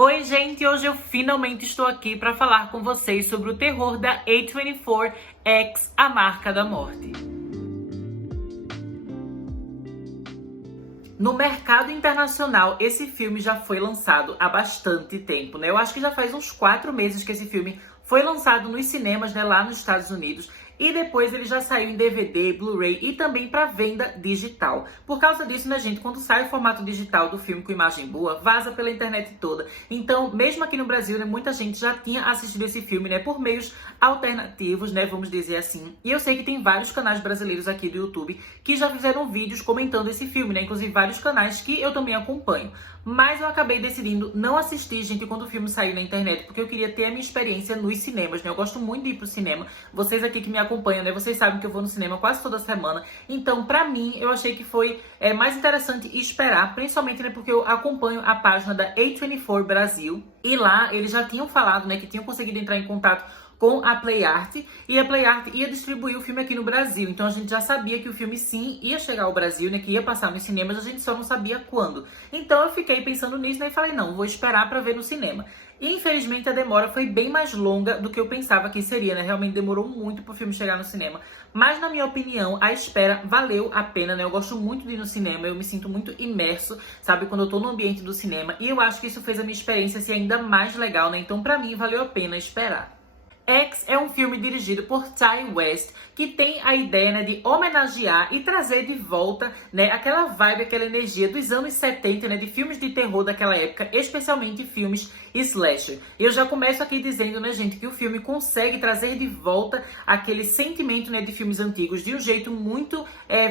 Oi, gente! Hoje eu finalmente estou aqui para falar com vocês sobre o terror da A24 X, A Marca da Morte. No mercado internacional, esse filme já foi lançado há bastante tempo, né? Eu acho que já faz uns 4 meses que esse filme foi lançado nos cinemas, né, lá nos Estados Unidos. E depois ele já saiu em DVD, Blu-ray e também para venda digital. Por causa disso, né, gente, quando sai o formato digital do filme com imagem boa, vaza pela internet toda. Então, mesmo aqui no Brasil, né, muita gente já tinha assistido esse filme, né, por meios alternativos, né, vamos dizer assim. E eu sei que tem vários canais brasileiros aqui do YouTube que já fizeram vídeos comentando esse filme, né, inclusive vários canais que eu também acompanho. Mas eu acabei decidindo não assistir, gente, quando o filme sair na internet, porque eu queria ter a minha experiência nos cinemas, né? Eu gosto muito de ir pro cinema. Vocês aqui que me acompanham, né? Vocês sabem que eu vou no cinema quase toda semana. Então, pra mim, eu achei que foi mais interessante esperar, principalmente, né, porque eu acompanho a página da A24 Brasil. E lá, eles já tinham falado, né, que tinham conseguido entrar em contato com a PlayArt, e a PlayArt ia distribuir o filme aqui no Brasil. Então a gente já sabia que o filme sim ia chegar ao Brasil, né, que ia passar nos cinemas, a gente só não sabia quando. Então eu fiquei pensando nisso, né, e falei, não, vou esperar pra ver no cinema. E infelizmente a demora foi bem mais longa do que eu pensava que seria, né, realmente demorou muito pro filme chegar no cinema. Mas na minha opinião, a espera valeu a pena, né, eu gosto muito de ir no cinema, eu me sinto muito imerso, sabe, quando eu tô no ambiente do cinema, e eu acho que isso fez a minha experiência ser ainda mais legal, né, então pra mim valeu a pena esperar. X é um filme dirigido por Ti West, que tem a ideia, né, de homenagear e trazer de volta, né, aquela vibe, aquela energia dos anos 70, né, de filmes de terror daquela época, especialmente filmes slasher. Eu já começo aqui dizendo, né, gente, que o filme consegue trazer de volta aquele sentimento, né, de filmes antigos de um jeito muito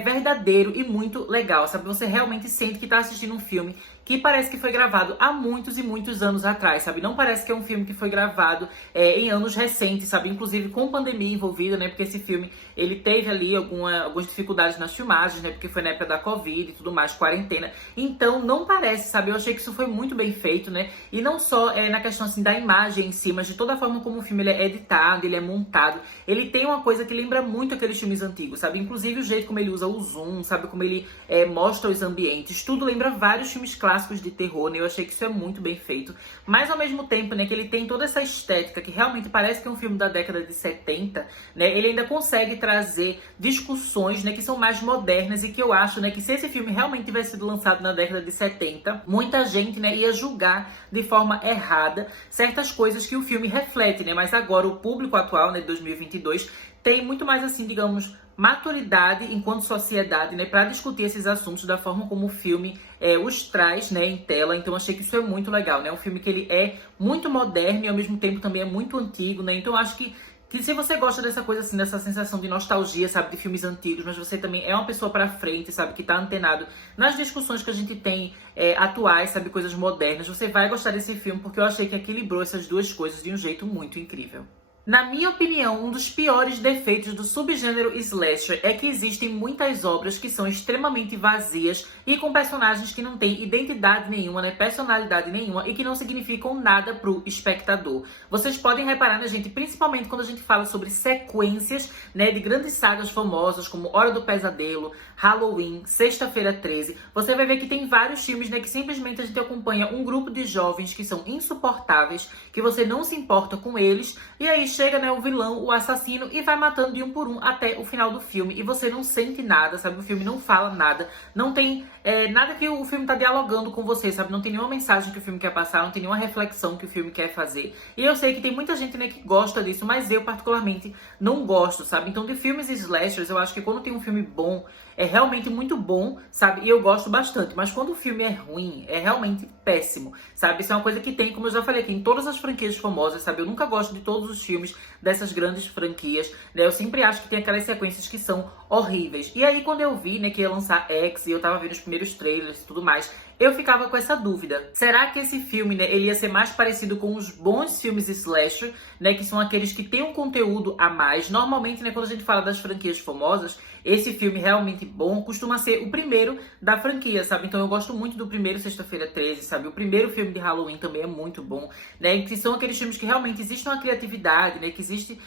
verdadeiro e muito legal, sabe? Você realmente sente que tá assistindo um filme que parece que foi gravado há muitos e muitos anos atrás, sabe? Não parece que é um filme que foi gravado em anos recentes, sabe? Inclusive com pandemia envolvida, né? Porque esse filme, ele teve ali algumas dificuldades nas filmagens, né? Porque foi na época da Covid e tudo mais, quarentena. Então, não parece, sabe? Eu achei que isso foi muito bem feito, né? E não só na questão, assim, da imagem em si, mas de toda a forma como o filme ele é editado, ele é montado. Ele tem uma coisa que lembra muito aqueles filmes antigos, sabe? Inclusive o jeito como ele usa o zoom, sabe? Como ele mostra os ambientes. Tudo lembra vários filmes clássicos de terror, né? Eu achei que isso é muito bem feito. Mas ao mesmo tempo, né, que ele tem toda essa estética que realmente parece que é um filme da década de 70, né? Ele ainda consegue trazer discussões, né, que são mais modernas e que eu acho, né, que se esse filme realmente tivesse sido lançado na década de 70, muita gente, né, ia julgar de forma errada certas coisas que o filme reflete, né? Mas agora o público atual, né, de 2022, tem muito mais, assim, digamos, maturidade enquanto sociedade, né, para discutir esses assuntos da forma como o filme os traz, né, em tela. Então achei que isso é muito legal, né? Um filme que ele é muito moderno e ao mesmo tempo também é muito antigo, né? Então acho que se você gosta dessa coisa assim, dessa sensação de nostalgia, sabe, de filmes antigos, mas você também é uma pessoa pra frente, sabe, que tá antenado nas discussões que a gente tem atuais, sabe, coisas modernas, você vai gostar desse filme porque eu achei que equilibrou essas duas coisas de um jeito muito incrível. Na minha opinião, um dos piores defeitos do subgênero slasher é que existem muitas obras que são extremamente vazias e com personagens que não têm identidade nenhuma, né, personalidade nenhuma e que não significam nada pro espectador. Vocês podem reparar, né, gente, principalmente quando a gente fala sobre sequências, né, de grandes sagas famosas como Hora do Pesadelo, Halloween, Sexta-feira 13, você vai ver que tem vários filmes, né, que simplesmente a gente acompanha um grupo de jovens que são insuportáveis, que você não se importa com eles, e aí chega, né, o vilão, o assassino, e vai matando de um por um até o final do filme. E você não sente nada, sabe? O filme não fala nada. Não tem nada que o filme tá dialogando com você, sabe? Não tem nenhuma mensagem que o filme quer passar, não tem nenhuma reflexão que o filme quer fazer. E eu sei que tem muita gente, né, que gosta disso, mas eu particularmente não gosto, sabe? Então de filmes slashers, eu acho que quando tem um filme bom, é realmente muito bom, sabe? E eu gosto bastante. Mas quando o filme é ruim, é realmente péssimo, sabe? Isso é uma coisa que tem, como eu já falei aqui, em todas as franquias famosas, sabe? Eu nunca gosto de todos os filmes dessas grandes franquias, né? Eu sempre acho que tem aquelas sequências que são horríveis. E aí, quando eu vi, né, que ia lançar X, e eu tava vendo os primeiros trailers e tudo mais, eu ficava com essa dúvida. Será que esse filme, né, ele ia ser mais parecido com os bons filmes slasher, né, que são aqueles que têm um conteúdo a mais? Normalmente, né, quando a gente fala das franquias famosas, esse filme realmente bom costuma ser o primeiro da franquia, sabe? Então eu gosto muito do primeiro Sexta-feira 13, sabe? O primeiro filme de Halloween também é muito bom, né? Que são aqueles filmes que realmente existe uma criatividade, né? Que existe...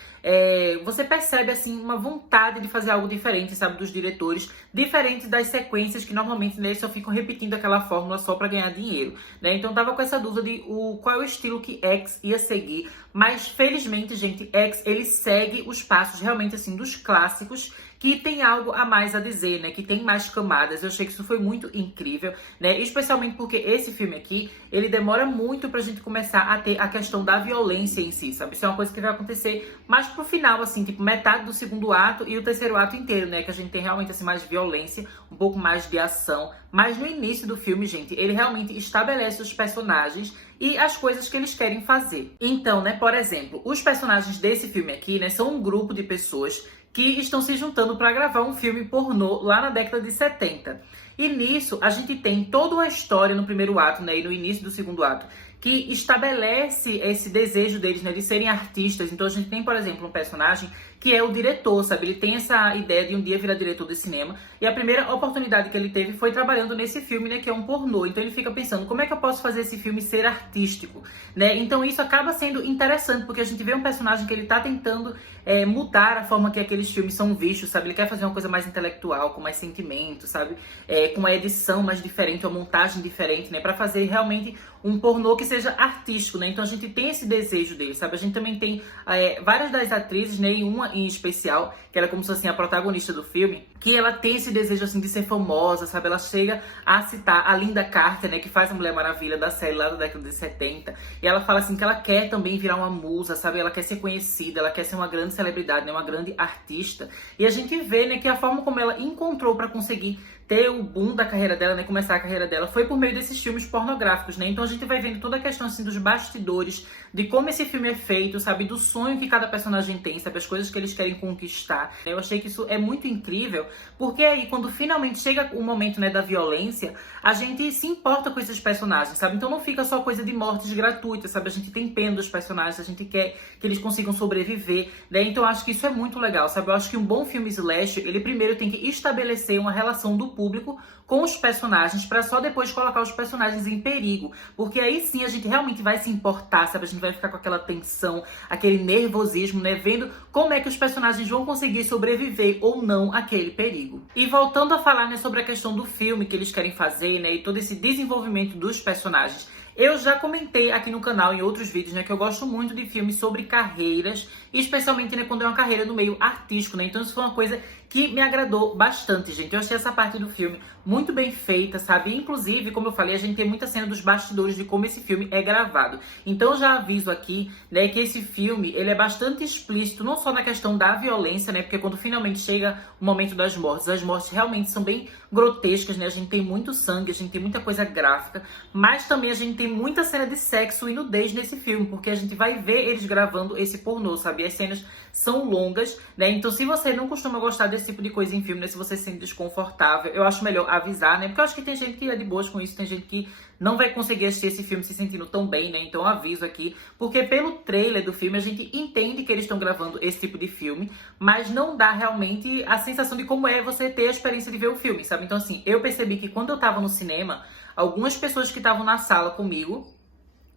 você percebe, assim, uma vontade de fazer algo diferente, sabe? Dos diretores, diferente das sequências que normalmente, né, eles só ficam repetindo aquela fórmula só pra ganhar dinheiro, né? Então eu tava com essa dúvida de qual é o estilo que X ia seguir, mas felizmente, gente, X, ele segue os passos realmente, assim, dos clássicos, que tem algo a mais a dizer, né? Que tem mais camadas. Eu achei que isso foi muito incrível, né? Especialmente porque esse filme aqui, ele demora muito pra gente começar a ter a questão da violência em si, sabe? Isso é uma coisa que vai acontecer mais pro final, assim, tipo, metade do segundo ato e o terceiro ato inteiro, né? Que a gente tem realmente, assim, mais violência, um pouco mais de ação. Mas no início do filme, gente, ele realmente estabelece os personagens e as coisas que eles querem fazer. Então, né, por exemplo, os personagens desse filme aqui, né, são um grupo de pessoas que estão se juntando para gravar um filme pornô lá na década de 70. E nisso, a gente tem toda uma história no primeiro ato, né, e no início do segundo ato, que estabelece esse desejo deles, né, de serem artistas. Então a gente tem, por exemplo, um personagem que é o diretor, sabe? Ele tem essa ideia de um dia virar diretor de cinema. E a primeira oportunidade que ele teve foi trabalhando nesse filme, né? Que é um pornô. Então ele fica pensando, como é que eu posso fazer esse filme ser artístico, né? Então isso acaba sendo interessante, porque a gente vê um personagem que ele tá tentando mudar a forma que aqueles filmes são vistos, sabe? Ele quer fazer uma coisa mais intelectual, com mais sentimento, sabe? Com uma edição mais diferente, uma montagem diferente, né? Pra fazer realmente um pornô que seja artístico, né? Então a gente tem esse desejo dele, sabe? A gente também tem várias das atrizes, né? E uma em especial, que era como se fosse assim, a protagonista do filme, que ela tem esse desejo, assim, de ser famosa, sabe? Ela chega a citar a Linda Carter, né? Que faz a Mulher Maravilha da série lá da década de 70. E ela fala, assim, que ela quer também virar uma musa, sabe? Ela quer ser conhecida, ela quer ser uma grande celebridade, né? Uma grande artista. E a gente vê, né? Que a forma como ela encontrou pra conseguir ter o boom da carreira dela, né, começar a carreira dela, foi por meio desses filmes pornográficos, né? Então a gente vai vendo toda a questão, assim, dos bastidores, de como esse filme é feito, sabe? Do sonho que cada personagem tem, sabe? As coisas que eles querem conquistar. Eu achei que isso é muito incrível, porque aí, quando finalmente chega o momento, né, da violência, a gente se importa com esses personagens, sabe? Então não fica só coisa de mortes gratuitas, sabe? A gente tem pena dos personagens, a gente quer que eles consigam sobreviver, né? Então eu acho que isso é muito legal, sabe? Eu acho que um bom filme slash, ele primeiro tem que estabelecer uma relação do público com os personagens, para só depois colocar os personagens em perigo, porque aí sim a gente realmente vai se importar, sabe? A gente vai ficar com aquela tensão, aquele nervosismo, né? Vendo como é que os personagens vão conseguir sobreviver ou não àquele perigo. E voltando a falar, né, sobre a questão do filme que eles querem fazer, né, e todo esse desenvolvimento dos personagens, eu já comentei aqui no canal, em outros vídeos, né, que eu gosto muito de filmes sobre carreiras, especialmente, né, quando é uma carreira no meio artístico, né? Então isso foi uma coisa que me agradou bastante, gente. Eu achei essa parte do filme muito bem feita, sabe? Inclusive, como eu falei, a gente tem muita cena dos bastidores de como esse filme é gravado. Então eu já aviso aqui, né, que esse filme, ele é bastante explícito, não só na questão da violência, né? Porque quando finalmente chega o momento das mortes, as mortes realmente são bem grotescas, né? A gente tem muito sangue, a gente tem muita coisa gráfica, mas também a gente tem muita cena de sexo e nudez nesse filme, porque a gente vai ver eles gravando esse pornô, sabe? As cenas são longas, né? Então se você não costuma gostar desse tipo de coisa em filme, né? Se você se sente desconfortável, eu acho melhor avisar, né? Porque eu acho que tem gente que é de boas com isso, tem gente que não vai conseguir assistir esse filme se sentindo tão bem, né? Então eu aviso aqui, porque pelo trailer do filme a gente entende que eles estão gravando esse tipo de filme, mas não dá realmente a sensação de como é você ter a experiência de ver o filme, sabe? Então assim, eu percebi que quando eu tava no cinema, algumas pessoas que estavam na sala comigo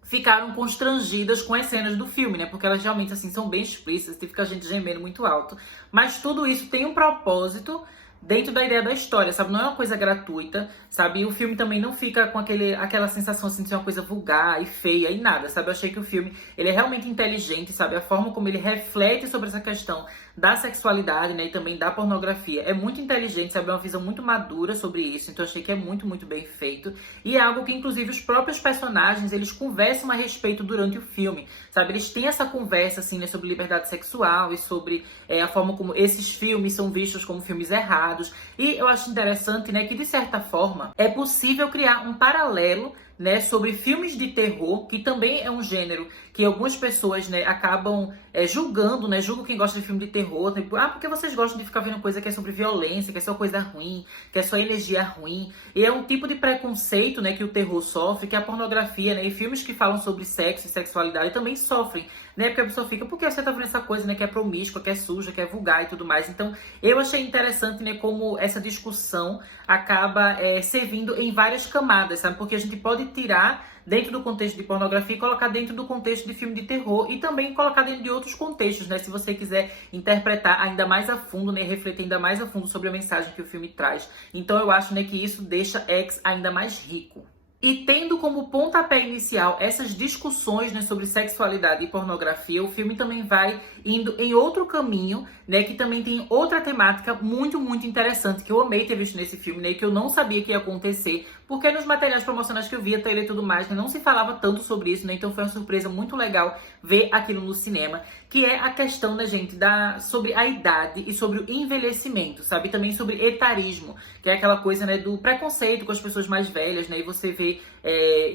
ficaram constrangidas com as cenas do filme, né? Porque elas realmente, assim, são bem explícitas, e fica a gente gemendo muito alto. Mas tudo isso tem um propósito dentro da ideia da história, sabe? Não é uma coisa gratuita, sabe? E o filme também não fica com aquela sensação, assim, de ser uma coisa vulgar e feia e nada, sabe? Eu achei que o filme, ele é realmente inteligente, sabe? A forma como ele reflete sobre essa questão da sexualidade, né, e também da pornografia, é muito inteligente, sabe, é uma visão muito madura sobre isso, então eu achei que é muito, muito bem feito, e é algo que, inclusive, os próprios personagens, eles conversam a respeito durante o filme, sabe, eles têm essa conversa, assim, né, sobre liberdade sexual e sobre a forma como esses filmes são vistos como filmes errados, e eu acho interessante, né, que, de certa forma, é possível criar um paralelo, né, sobre filmes de terror, que também é um gênero que algumas pessoas, né, acabam julgando, né, julgam quem gosta de filme de terror, tipo, porque vocês gostam de ficar vendo coisa que é sobre violência, que é só coisa ruim, que é só energia ruim. E é um tipo de preconceito, né, que o terror sofre, que a pornografia, né, e filmes que falam sobre sexo e sexualidade também sofrem, né, porque a pessoa fica, por que você tá vendo essa coisa, né, que é promíscua, que é suja, que é vulgar e tudo mais. Então, eu achei interessante, né, como essa discussão acaba servindo em várias camadas, sabe? Porque a gente pode tirar dentro do contexto de pornografia e colocar dentro do contexto de filme de terror e também colocar dentro de outros contextos, né? Se você quiser interpretar ainda mais a fundo, né? Refletir ainda mais a fundo sobre a mensagem que o filme traz. Então eu acho, né, que isso deixa X ainda mais rico. E tendo como pontapé inicial essas discussões, né, sobre sexualidade e pornografia, o filme também vai indo em outro caminho, né, que também tem outra temática muito, muito interessante, que eu amei ter visto nesse filme, né, e que eu não sabia que ia acontecer, porque nos materiais promocionais que eu via, trailer e tudo mais, né, não se falava tanto sobre isso, né, então foi uma surpresa muito legal ver aquilo no cinema, que é a questão, né, gente, sobre a idade e sobre o envelhecimento, sabe? Também sobre etarismo, que é aquela coisa, né, do preconceito com as pessoas mais velhas, né, e você vê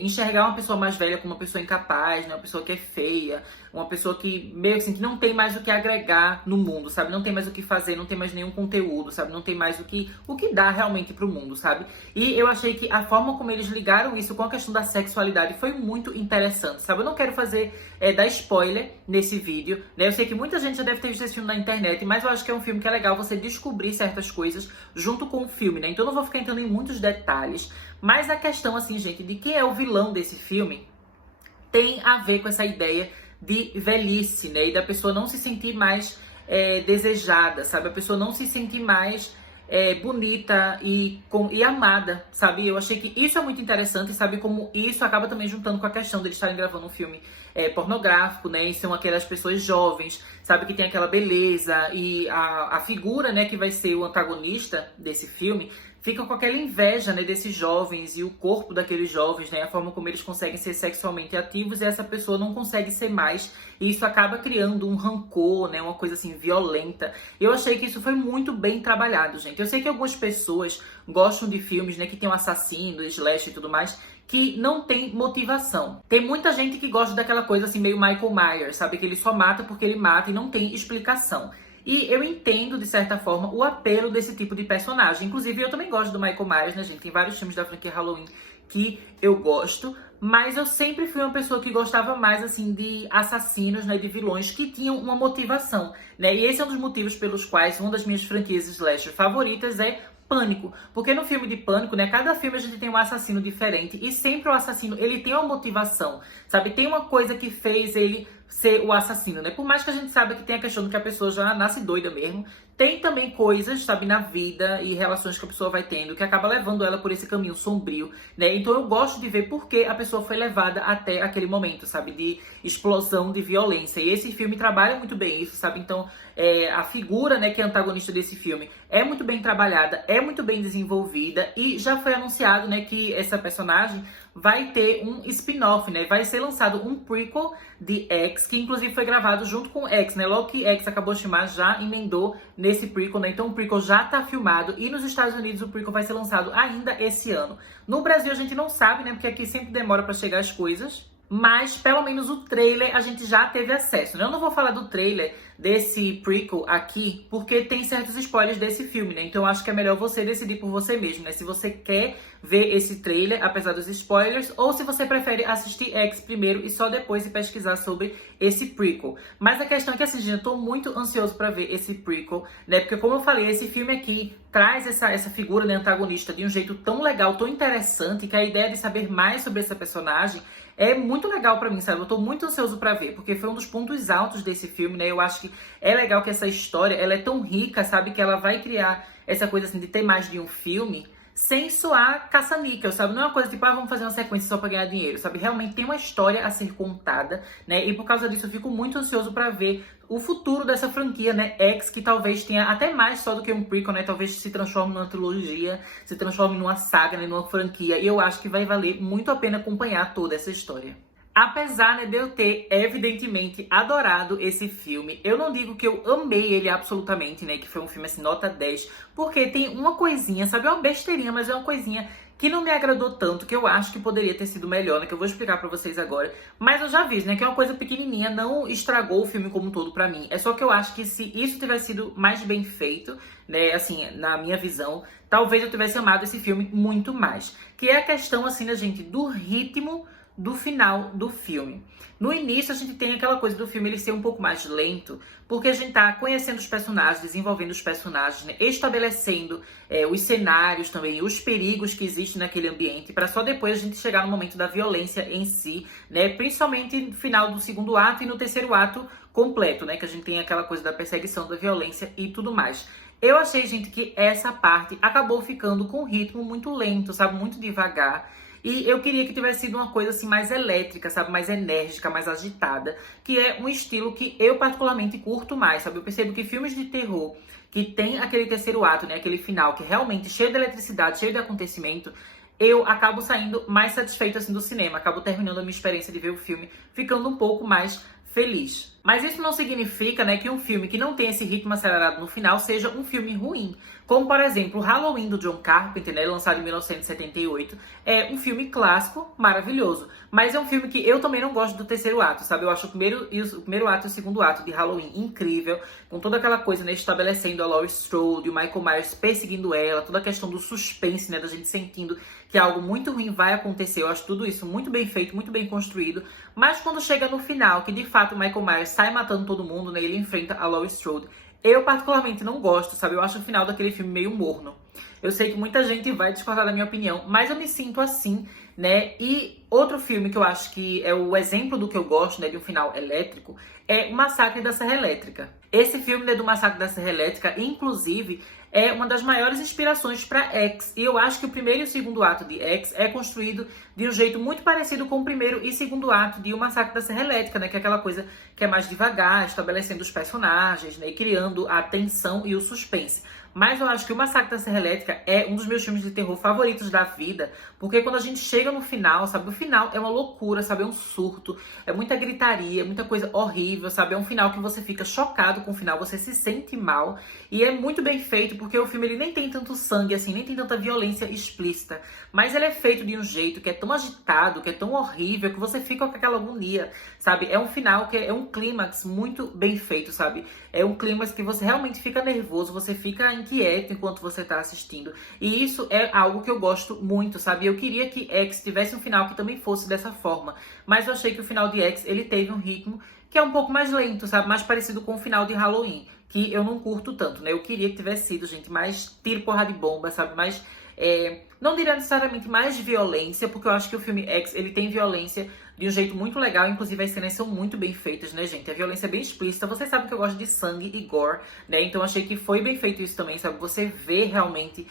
enxergar uma pessoa mais velha como uma pessoa incapaz, né, uma pessoa que é feia, uma pessoa que meio assim, que não tem mais o que agregar no mundo, sabe? Não tem mais o que fazer, não tem mais nenhum conteúdo, sabe? Não tem mais o que dar realmente pro mundo, sabe? E eu achei que a forma como eles ligaram isso com a questão da sexualidade foi muito interessante, sabe? Eu não quero dar spoiler nesse vídeo, né? Eu sei que muita gente já deve ter visto esse filme na internet, mas eu acho que é um filme que é legal você descobrir certas coisas junto com o filme, né? Então eu não vou ficar entrando em muitos detalhes, mas a questão, assim, gente, de quem é o vilão desse filme tem a ver com essa ideia de velhice, né? E da pessoa não se sentir mais desejada, sabe? A pessoa não se sentir mais bonita e amada, sabe? Eu achei que isso é muito interessante, sabe? Como isso acaba também juntando com a questão deles estarem gravando um filme pornográfico, né? E são aquelas pessoas jovens, sabe? Que tem aquela beleza e a figura, né? Que vai ser o antagonista desse filme fica com aquela inveja, né, desses jovens e o corpo daqueles jovens, né, a forma como eles conseguem ser sexualmente ativos e essa pessoa não consegue ser mais. E isso acaba criando um rancor, né, uma coisa assim violenta. Eu achei que isso foi muito bem trabalhado, gente. Eu sei que algumas pessoas gostam de filmes, né, que tem um assassino, slash e tudo mais, que não tem motivação. Tem muita gente que gosta daquela coisa assim meio Michael Myers, sabe, que ele só mata porque ele mata e não tem explicação. E eu entendo, de certa forma, o apelo desse tipo de personagem. Inclusive, eu também gosto do Michael Myers, né, gente? Tem vários filmes da franquia Halloween que eu gosto. Mas eu sempre fui uma pessoa que gostava mais, assim, de assassinos, né, de vilões que tinham uma motivação, né? E esse é um dos motivos pelos quais uma das minhas franquias slasher favoritas é Pânico, porque no filme de Pânico, né, cada filme a gente tem um assassino diferente e sempre o assassino, ele tem uma motivação, sabe? Tem uma coisa que fez ele ser o assassino, né? Por mais que a gente saiba que tem a questão de que a pessoa já nasce doida mesmo, tem também coisas, sabe, na vida e relações que a pessoa vai tendo que acaba levando ela por esse caminho sombrio, né? Então eu gosto de ver por que a pessoa foi levada até aquele momento, sabe, de explosão, de violência. E esse filme trabalha muito bem isso, sabe? Então a figura, né, que é antagonista desse filme é muito bem trabalhada, é muito bem desenvolvida e já foi anunciado, né, que essa personagem vai ter um spin-off, né? Vai ser lançado um prequel de X, que inclusive foi gravado junto com X, né? Logo que X acabou de chamar, já emendou nesse prequel, né? Então o prequel já tá filmado e nos Estados Unidos o prequel vai ser lançado ainda esse ano. No Brasil a gente não sabe, né? Porque aqui sempre demora pra chegar as coisas. Mas, pelo menos, o trailer a gente já teve acesso, né? Eu não vou falar do trailer desse prequel aqui, porque tem certos spoilers desse filme, né? Então, eu acho que é melhor você decidir por você mesmo, né? Se você quer ver esse trailer, apesar dos spoilers, ou se você prefere assistir X primeiro e só depois ir pesquisar sobre esse prequel. Mas a questão é que, assim, gente, eu tô muito ansioso pra ver esse prequel, né? Porque, como eu falei, esse filme aqui traz essa figura de antagonista de um jeito tão legal, tão interessante, que a ideia de saber mais sobre essa personagem é muito legal pra mim, sabe? Eu tô muito ansioso pra ver, porque foi um dos pontos altos desse filme, né? Eu acho que é legal que essa história, ela é tão rica, sabe? Que ela vai criar essa coisa, assim, de ter mais de um filme sem soar caça-níquel, sabe? Não é uma coisa tipo, vamos fazer uma sequência só pra ganhar dinheiro, sabe? Realmente tem uma história a ser contada, né? E por causa disso eu fico muito ansioso pra ver o futuro dessa franquia, né? X, que talvez tenha até mais só do que um prequel, né? Talvez se transforme numa trilogia, se transforme numa saga, né? Numa franquia. E eu acho que vai valer muito a pena acompanhar toda essa história. Apesar, né, de eu ter, evidentemente, adorado esse filme, eu não digo que eu amei ele absolutamente, né, que foi um filme, assim, nota 10, porque tem uma coisinha, sabe, é uma besteirinha, mas é uma coisinha que não me agradou tanto, que eu acho que poderia ter sido melhor, né? Que eu vou explicar pra vocês agora. Mas eu já vi, né? Que é uma coisa pequenininha, não estragou o filme como um todo pra mim. É só que eu acho que se isso tivesse sido mais bem feito, né? Assim, na minha visão, talvez eu tivesse amado esse filme muito mais. Que é a questão, assim, da gente, do ritmo do final do filme. No início a gente tem aquela coisa do filme ele ser um pouco mais lento, porque a gente tá conhecendo os personagens, desenvolvendo os personagens, né? Estabelecendo os cenários também, os perigos que existem naquele ambiente, para só depois a gente chegar no momento da violência em si, né? Principalmente no final do segundo ato e no terceiro ato completo, né? Que a gente tem aquela coisa da perseguição, da violência e tudo mais. Eu achei, gente, que essa parte acabou ficando com um ritmo muito lento, sabe? Muito devagar. E eu queria que tivesse sido uma coisa assim mais elétrica, sabe? Mais enérgica, mais agitada. Que é um estilo que eu particularmente curto mais, sabe? Eu percebo que filmes de terror que tem aquele terceiro ato, né? Aquele final que é realmente cheio de eletricidade, cheio de acontecimento, eu acabo saindo mais satisfeito assim do cinema. Acabo terminando a minha experiência de ver o filme ficando um pouco mais feliz. Mas isso não significa, né, que um filme que não tem esse ritmo acelerado no final seja um filme ruim. Como, por exemplo, o Halloween do John Carpenter, né, lançado em 1978, é um filme clássico, maravilhoso. Mas é um filme que eu também não gosto do terceiro ato, sabe? Eu acho o primeiro ato e o segundo ato de Halloween incrível, com toda aquela coisa, né, estabelecendo a Laurie Strode, o Michael Myers perseguindo ela, toda a questão do suspense, né, da gente sentindo que algo muito ruim vai acontecer. Eu acho tudo isso muito bem feito, muito bem construído. Mas quando chega no final, que de fato o Michael Myers sai matando todo mundo, né, ele enfrenta a Laurie Strode, eu particularmente não gosto, sabe? Eu acho o final daquele filme meio morno. Eu sei que muita gente vai discordar da minha opinião, mas eu me sinto assim, né? E outro filme que eu acho que é o exemplo do que eu gosto, né, de um final elétrico, é O Massacre da Serra Elétrica. Esse filme, né, do Massacre da Serra Elétrica, inclusive, é uma das maiores inspirações para X. E eu acho que o primeiro e o segundo ato de X é construído de um jeito muito parecido com o primeiro e segundo ato de O Massacre da Serra Elétrica, né? Que é aquela coisa que é mais devagar, estabelecendo os personagens, né? E criando a tensão e o suspense. Mas eu acho que O Massacre da Serra Elétrica é um dos meus filmes de terror favoritos da vida, porque quando a gente chega no final, sabe? O final é uma loucura, sabe? É um surto, é muita gritaria, muita coisa horrível, sabe? É um final que você fica chocado com o final, você se sente mal. E é muito bem feito, porque o filme ele nem tem tanto sangue, assim, nem tem tanta violência explícita. Mas ele é feito de um jeito que é tão agitado, que é tão horrível, que você fica com aquela agonia, sabe? É um final que é um clímax muito bem feito, sabe? É um clímax que você realmente fica nervoso, você fica inquieto enquanto você tá assistindo. E isso é algo que eu gosto muito, sabe? Eu queria que X tivesse um final que também fosse dessa forma. Mas eu achei que o final de X, ele teve um ritmo que é um pouco mais lento, sabe? Mais parecido com o final de Halloween, que eu não curto tanto, né? Eu queria que tivesse sido, gente, mais tiro, porrada de bomba, sabe? Mais, não diria necessariamente mais violência, porque eu acho que o filme X, ele tem violência de um jeito muito legal, inclusive as cenas são muito bem feitas, né, gente? A violência é bem explícita, vocês sabem que eu gosto de sangue e gore, né? Então achei que foi bem feito isso também, sabe? Você vê realmente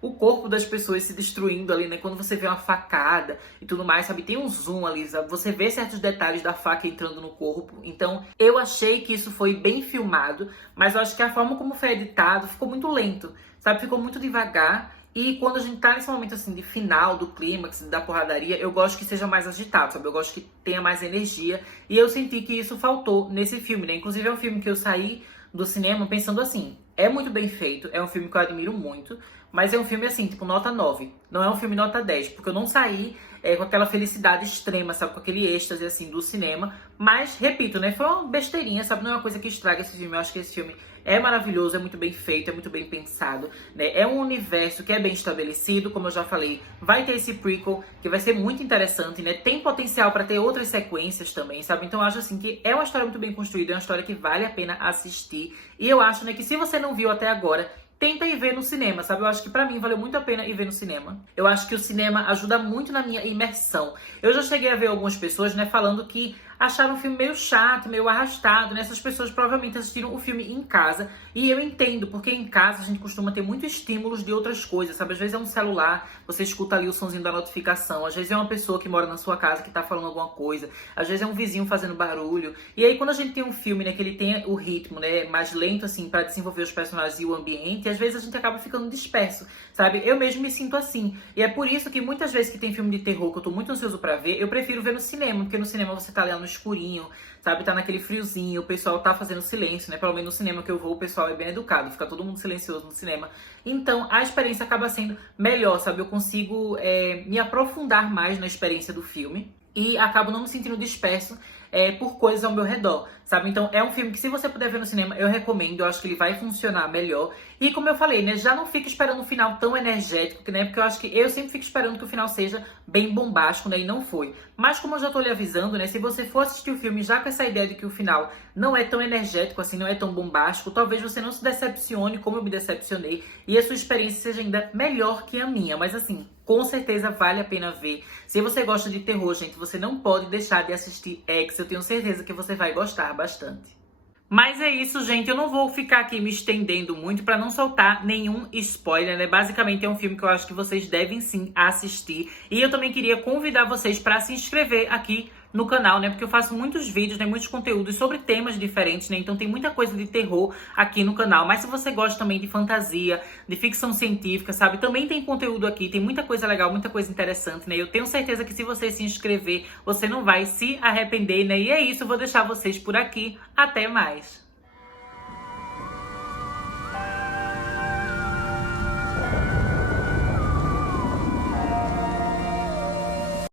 o corpo das pessoas se destruindo ali, né? Quando você vê uma facada e tudo mais, sabe? Tem um zoom ali, sabe? Você vê certos detalhes da faca entrando no corpo. Então, eu achei que isso foi bem filmado, mas eu acho que a forma como foi editado ficou muito lento, sabe? Ficou muito devagar. E quando a gente tá nesse momento, assim, de final, do clímax, da porradaria, eu gosto que seja mais agitado, sabe? Eu gosto que tenha mais energia. E eu senti que isso faltou nesse filme, né? Inclusive, é um filme que eu saí do cinema pensando assim, é muito bem feito, é um filme que eu admiro muito, mas é um filme assim, tipo nota 9, não é um filme nota 10, porque eu não saí com aquela felicidade extrema, sabe, com aquele êxtase assim do cinema, mas, repito, né, foi uma besteirinha, sabe, não é uma coisa que estraga esse filme. Eu acho que esse filme é maravilhoso, é muito bem feito, é muito bem pensado, né, é um universo que é bem estabelecido, como eu já falei, vai ter esse prequel, que vai ser muito interessante, né, tem potencial para ter outras sequências também, sabe, então eu acho assim que é uma história muito bem construída, é uma história que vale a pena assistir, e eu acho, né, que se você não viu até agora, tenta ir ver no cinema, sabe? Eu acho que pra mim valeu muito a pena ir ver no cinema. Eu acho que o cinema ajuda muito na minha imersão. Eu já cheguei a ver algumas pessoas, né, falando que acharam o filme meio chato, meio arrastado, né? Essas pessoas provavelmente assistiram o filme em casa. E eu entendo, porque em casa a gente costuma ter muitos estímulos de outras coisas, sabe? Às vezes é um celular, você escuta ali o sonzinho da notificação. Às vezes é uma pessoa que mora na sua casa que tá falando alguma coisa. Às vezes é um vizinho fazendo barulho. E aí quando a gente tem um filme, né, que ele tem o ritmo, né, mais lento, assim, pra desenvolver os personagens e o ambiente, às vezes a gente acaba ficando disperso, sabe? Eu mesmo me sinto assim. E é por isso que muitas vezes que tem filme de terror que eu tô muito ansioso pra ver, eu prefiro ver no cinema, porque no cinema você tá ali no escurinho, sabe? Tá naquele friozinho, o pessoal tá fazendo silêncio, né? Pelo menos no cinema que eu vou, o pessoal é bem educado, fica todo mundo silencioso no cinema. Então, a experiência acaba sendo melhor, sabe? Eu consigo me aprofundar mais na experiência do filme e acabo não me sentindo disperso por coisas ao meu redor, sabe? Então é um filme que, se você puder ver no cinema, eu recomendo. Eu acho que ele vai funcionar melhor. E como eu falei, né, já não fica esperando um final tão energético, né? Porque eu acho que eu sempre fico esperando que o final seja bem bombástico, né? E não foi. Mas como eu já tô lhe avisando, né, se você for assistir o filme já com essa ideia de que o final não é tão energético assim, não é tão bombástico, talvez você não se decepcione como eu me decepcionei e a sua experiência seja ainda melhor que a minha. Mas assim, com certeza vale a pena ver. Se você gosta de terror, gente, você não pode deixar de assistir X. Eu tenho certeza que você vai gostar bastante. Mas é isso, gente. Eu não vou ficar aqui me estendendo muito para não soltar nenhum spoiler, né? Basicamente é um filme que eu acho que vocês devem sim assistir. E eu também queria convidar vocês para se inscrever aqui no canal, né? Porque eu faço muitos vídeos, né? Muitos conteúdos sobre temas diferentes, né? Então tem muita coisa de terror aqui no canal. Mas se você gosta também de fantasia, de ficção científica, sabe? Também tem conteúdo aqui, tem muita coisa legal, muita coisa interessante, né? Eu tenho certeza que se você se inscrever, você não vai se arrepender, né? E é isso, eu vou deixar vocês por aqui. Até mais!